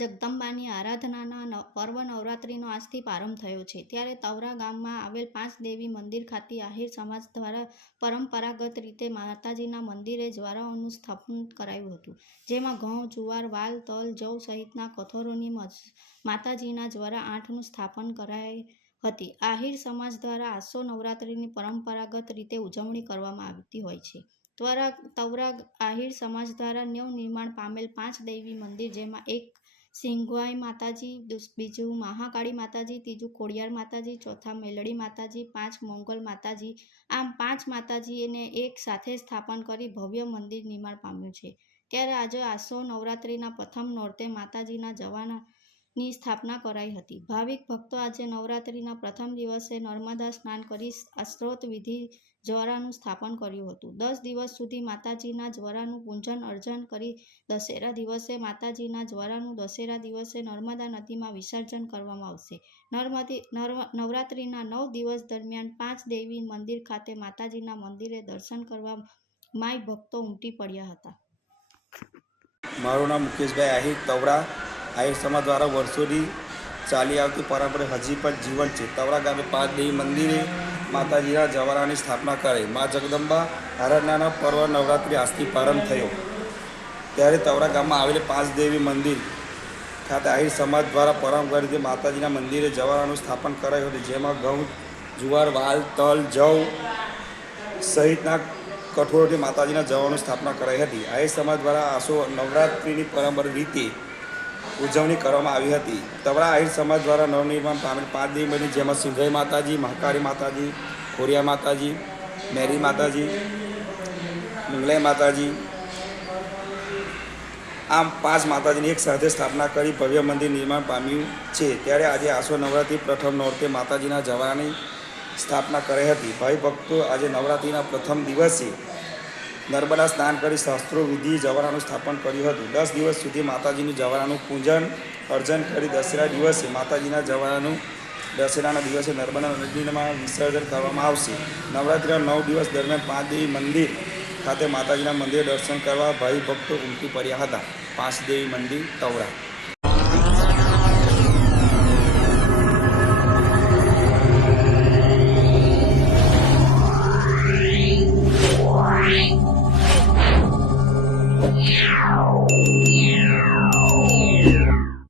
જગદંબાની આરાધનાના પર્વ નવરાત્રિનો આજથી પ્રારંભ થયો છે. ત્યારે તવરા ગામમાં આવેલ 5 દેવી મંદિર ખાતે આહિર સમાજ દ્વારા પરંપરાગત રીતે માતાજીના મંદિરે જ્વારાઓનું સ્થાપન કરાયું હતું. જેમાં ઘઉં, જુવાર, વાલ, તલ, જવ સહિતના કઠોળોની માતાજીના જ્વારા 8નું સ્થાપન કરાઈ હતી. આહિર સમાજ દ્વારા આસો નવરાત્રિની પરંપરાગત રીતે ઉજવણી કરવામાં આવતી હોય છે. તવરા આહિર સમાજ દ્વારા નવનિર્માણ પામેલ 5 દૈવી મંદિર, જેમાં એક સિંઘવાઈ માતાજી, બીજું મહાકાળી માતાજી, ત્રીજું ખોડિયાર માતાજી, ચોથા મેલડી માતાજી, 5 મોંગલ માતાજી, આમ 5 માતાજીને એક સાથે સ્થાપન કરી ભવ્ય મંદિર નિર્માણ પામ્યું છે. ત્યારે આજે આસો નવરાત્રિના પ્રથમ નોરતે માતાજીના જ્વારાની સ્થાપના કરાઈ હતી. ભાવિક ભક્તો આજે નવરાત્રિના પ્રથમ દિવસે નર્મદા સ્નાન કરી અસ્ત્રોત વિધિ જ્વારાનું સ્થાપન કર્યું હતું. 10 દિવસ સુધી માતાજીના જ્વારાનું પૂજન અર્ચન કરી દશેરા દિવસે માતાજીના જ્વારાનું દશેરા દિવસે નર્મદા નદીમાં વિસર્જન કરવામાં આવશે. નવરાત્રિના 9 દિવસ દરમિયાન 5 દેવી મંદિર ખાતે માતાજીના મંદિરે દર્શન કરવા માઈ ભક્તો ઉમટી પડ્યા હતા. મારું નામ મુકેશભાઈ આહિર, તવરા આહિર સમાજ દ્વારા વર્ષોથી ચાલી આવતી પરંપરા હજી પણ જીવંત છે. તવરા ગામે 5 દેવી મંદિરે માતાજીના જ્વારાની સ્થાપના કરાઈ. મા જગદંબા આરાધનાના પર્વ નવરાત્રિ આજથી પ્રારંભ થયો. ત્યારે તવરા ગામમાં આવેલ 5 દેવી મંદિર ખાતે આહિર સમાજ દ્વારા પરંપરાગત રીતે માતાજીના મંદિરે જ્વારાનું સ્થાપન કરાયું હતું. જેમાં ઘઉં, જુવાર, વાલ, તલ, જવ સહિતના કઠોળોથી માતાજીના જ્વારાની સ્થાપના કરાઈ હતી. આહિર સમાજ દ્વારા આસો નવરાત્રિની પરંપરાગત રીતે ઉજવણી કરવામાં આવી હતી. તવરા આહિર સમાજ દ્વારા નવનિર્માણ પામેલ 5 દેવી મંદિર, જેમાં સિંઘાઈ માતાજી, મહાકાળી માતાજી, ખોડિયાર માતાજી, મેરી માતાજી, મંગલાઈ માતાજી, આમ 5 માતાજીની એક સાથે સ્થાપના કરી ભવ્ય મંદિર નિર્માણ પામ્યું છે. ત્યારે આજે આસો નવરાત્રિ પ્રથમ નોરતે માતાજીના જ્વારાની સ્થાપના કરાઈ હતી. ભાઈ ભક્તો આજે નવરાત્રિના પ્રથમ દિવસે નર્મદા સ્નાન કરી શાસ્ત્રો વિધિ જ્વારાનું સ્થાપન કર્યું હતું. 10 દિવસ સુધી માતાજીનું જ્વારાનું પૂજન અર્ચન કરી દશેરા દિવસે માતાજીના જ્વારાનું દશેરાના દિવસે નર્મદા નદીમાં વિસર્જન કરવામાં આવશે. નવરાત્રિના 9 દિવસ દરમિયાન 5 દેવી મંદિર ખાતે માતાજીના મંદિરે દર્શન કરવા ભાઈ ભક્તો ઉમટી પડ્યા હતા. 5 દેવી મંદિર તવરા.